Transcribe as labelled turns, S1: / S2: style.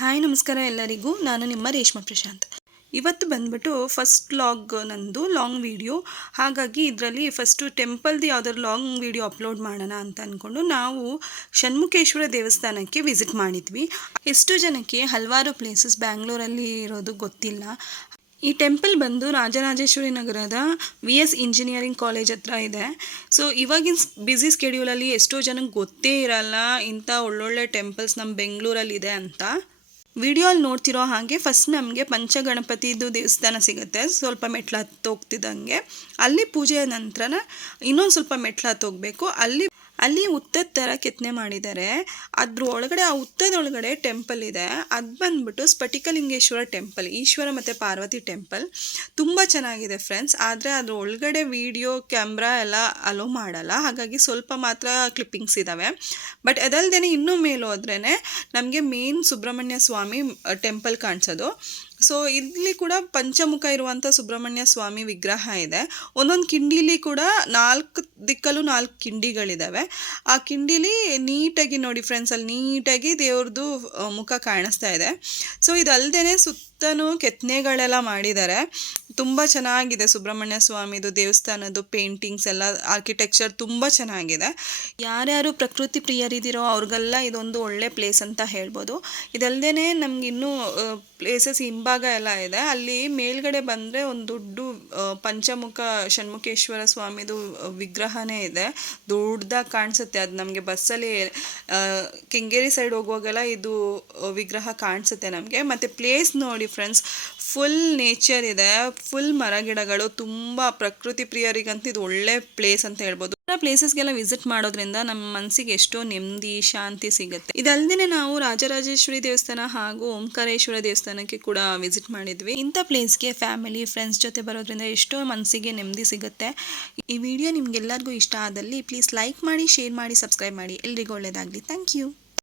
S1: Hi, ನಮಸ್ಕಾರ ಎಲ್ಲರಿಗೂ. ನಾನು ನಿಮ್ಮ ರೇಷ್ಮಾ ಪ್ರಶಾಂತ್. ಇವತ್ತು ಬಂದ್ಬಿಟ್ಟು ಫಸ್ಟ್ ಲಾಗ್ ನಂದು ಲಾಂಗ್ ವಿಡಿಯೋ ಹಾಗಾಗಿ ಇದರಲ್ಲಿ ಫಸ್ಟು ಟೆಂಪಲ್ದು ಯಾವ್ದಾದ್ರು ಲಾಂಗ್ ವಿಡಿಯೋ ಅಪ್ಲೋಡ್ ಮಾಡೋಣ ಅಂತ ಅಂದ್ಕೊಂಡು ನಾವು ಷಣ್ಮುಖೇಶ್ವರ ದೇವಸ್ಥಾನಕ್ಕೆ ವಿಸಿಟ್ ಮಾಡಿದ್ವಿ. ಎಷ್ಟು ಜನಕ್ಕೆ ಹಲವಾರು ಪ್ಲೇಸಸ್ ಬ್ಯಾಂಗ್ಳೂರಲ್ಲಿ ಇರೋದು ಗೊತ್ತಿಲ್ಲ. ಈ ಟೆಂಪಲ್ ಬಂದು ರಾಜರಾಜೇಶ್ವರಿ ನಗರದ ವಿ ಎಸ್ ಇಂಜಿನಿಯರಿಂಗ್ ಕಾಲೇಜ್ ಹತ್ರ ಇದೆ. ಸೊ ಇವಾಗಿನ ಬ್ಯುಸಿ ಸ್ಕೆಡ್ಯೂಲಲ್ಲಿ ಎಷ್ಟೋ ಜನಕ್ಕೆ ಗೊತ್ತೇ ಇರಲ್ಲ ಇಂಥ ಒಳ್ಳೊಳ್ಳೆ ಟೆಂಪಲ್ಸ್ ನಮ್ಮ ಬೆಂಗಳೂರಲ್ಲಿ ಇದೆ ಅಂತ. ವಿಡಿಯೋಲ್ಲಿ ನೋಡ್ತಿರೋ ಹಾಗೆ ಫಸ್ಟ್ ನಮಗೆ ಪಂಚಗಣಪತಿದು ದೇವಸ್ಥಾನ ಸಿಗುತ್ತೆ. ಸ್ವಲ್ಪ ಮೆಟ್ಲು ಹತ್ತು ಹೋಗ್ತಿದ್ದಂಗೆ ಅಲ್ಲಿ ಪೂಜೆಯ ನಂತರ ಇನ್ನೊಂದು ಸ್ವಲ್ಪ ಮೆಟ್ಲು ಹತ್ತು ಹೋಗಬೇಕು. ಅಲ್ಲಿ ಅಲ್ಲಿ ಉತ್ತದ ಥರ ಕೆತ್ತನೆ ಮಾಡಿದ್ದಾರೆ. ಅದ್ರ ಒಳಗಡೆ, ಆ ಉತ್ತದೊಳಗಡೆ ಟೆಂಪಲ್ ಇದೆ. ಅದು ಬಂದ್ಬಿಟ್ಟು ಸ್ಫಟಿಕಲಿಂಗೇಶ್ವರ ಟೆಂಪಲ್ ಈಶ್ವರ ಮತ್ತು ಪಾರ್ವತಿ ಟೆಂಪಲ್ ತುಂಬ ಚೆನ್ನಾಗಿದೆ ಫ್ರೆಂಡ್ಸ್ ಆದರೆ ಅದ್ರ ಒಳಗಡೆ ವಿಡಿಯೋ ಕ್ಯಾಮ್ರಾ ಎಲ್ಲ ಅಲೋ ಮಾಡಲ್ಲ. ಹಾಗಾಗಿ ಸ್ವಲ್ಪ ಮಾತ್ರ ಕ್ಲಿಪ್ಪಿಂಗ್ಸ್ ಇದ್ದಾವೆ ಬಟ್ ಅದಲ್ದೇ ಇನ್ನೂ ಮೇಲೆ ಹೋದ್ರೇ ನಮಗೆ ಮೇನ್ ಸುಬ್ರಹ್ಮಣ್ಯ ಸ್ವಾಮಿ ಟೆಂಪಲ್ ಕಾಣಿಸೋದು. ಸೊ ಇಲ್ಲಿ ಕೂಡ ಪಂಚಮುಖ ಇರುವಂಥ ಸುಬ್ರಹ್ಮಣ್ಯ ಸ್ವಾಮಿ ವಿಗ್ರಹ ಇದೆ. ಒಂದೊಂದು ಕಿಂಡಿಲಿ ಕೂಡ ನಾಲ್ಕು ದಿಕ್ಕಲ್ಲೂ ನಾಲ್ಕು ಕಿಂಡಿಗಳಿದ್ದಾವೆ ಆ ಕಿಂಡಿಲಿ ನೀಟಾಗಿ ನೋಡಿ ಫ್ರೆಂಡ್ಸ್ ಅಲ್ಲಿ ನೀಟಾಗಿ ದೇವ್ರದ್ದು ಮುಖ ಕಾಣಿಸ್ತಾ ಇದೆ. ಸೊ ಇದಲ್ಲದೆ ಸುತ್ತಲೂ ಕೆತ್ತನೆಗಳೆಲ್ಲ ಮಾಡಿದ್ದಾರೆ ತುಂಬ ಚೆನ್ನಾಗಿದೆ ಸುಬ್ರಹ್ಮಣ್ಯ ಸ್ವಾಮಿದು ದೇವಸ್ಥಾನದ್ದು ಪೇಂಟಿಂಗ್ಸ್ ಎಲ್ಲ ಆರ್ಕಿಟೆಕ್ಚರ್ ತುಂಬ ಚೆನ್ನಾಗಿದೆ. ಯಾರ್ಯಾರು ಪ್ರಕೃತಿ ಪ್ರಿಯರಿದ್ದೀರೋ ಅವ್ರಿಗೆಲ್ಲ ಇದೊಂದು ಒಳ್ಳೆ ಪ್ಲೇಸ್ ಅಂತ ಹೇಳ್ಬೋದು. ಇದಲ್ಲದೆ ನಮ್ಗೆ ಇನ್ನೂ ಪ್ಲೇಸಸ್ ಹಿಂಭಾಗ ಎಲ್ಲ ಇದೆ. ಅಲ್ಲಿ ಮೇಲ್ಗಡೆ ಬಂದರೆ ಒಂದು ದೊಡ್ಡ ಪಂಚಮುಖ ಷಣ್ಮುಖೇಶ್ವರ ಸ್ವಾಮಿದು ವಿಗ್ರಹನೇ ಇದೆ. ದೊಡ್ಡದಾಗಿ ಕಾಣಿಸುತ್ತೆ. ಅದು ನಮಗೆ ಬಸ್ಸಲ್ಲಿ ಕೆಂಗೇರಿ ಸೈಡ್ ಹೋಗುವಾಗೆಲ್ಲ ಇದು ವಿಗ್ರಹ ಕಾಣಿಸುತ್ತೆ ನಮಗೆ. ಮತ್ತು ಪ್ಲೇಸ್ ನೋಡಿ ಫ್ರೆಂಡ್ಸ್ ಫುಲ್ ನೇಚರ್ ಇದೆ. ಫುಲ್ ಮರಗಿಡಗಳು, ತುಂಬ ಪ್ರಕೃತಿ ಪ್ರಿಯರಿಗಂತೂ ಇದು ಒಳ್ಳೆ ಪ್ಲೇಸ್ ಅಂತ ಹೇಳ್ಬೋದು. ಪ್ಲೇಸಸ್ಗೆಲ್ಲ ವಿಸಿಟ್ ಮಾಡೋದ್ರಿಂದ ನಮ್ಮ ಮನಸ್ಸಿಗೆ ಎಷ್ಟೋ ನೆಮ್ಮದಿ, ಶಾಂತಿ ಸಿಗುತ್ತೆ. ಇದಲ್ದೇ ನಾವು ರಾಜರಾಜೇಶ್ವರಿ ದೇವಸ್ಥಾನ ಹಾಗೂ ಓಂಕಾರೇಶ್ವರ ದೇವಸ್ಥಾನಕ್ಕೆ ಕೂಡ ವಿಸಿಟ್ ಮಾಡಿದ್ವಿ. ಇಂಥ ಪ್ಲೇಸ್ಗೆ ಫ್ಯಾಮಿಲಿ ಫ್ರೆಂಡ್ಸ್ ಜೊತೆ ಬರೋದ್ರಿಂದ ಎಷ್ಟೋ ಮನಸ್ಸಿಗೆ ನೆಮ್ಮದಿ ಸಿಗುತ್ತೆ. ಈ ವಿಡಿಯೋ ನಿಮ್ಗೆಲ್ಲರಿಗೂ ಇಷ್ಟ ಆದಲ್ಲಿ ಪ್ಲೀಸ್ ಲೈಕ್ ಮಾಡಿ ಶೇರ್ ಮಾಡಿ ಸಬ್ಸ್ಕ್ರೈಬ್ ಮಾಡಿ. ಎಲ್ರಿಗೂ ಒಳ್ಳೆಯದಾಗಲಿ ಥ್ಯಾಂಕ್ ಯು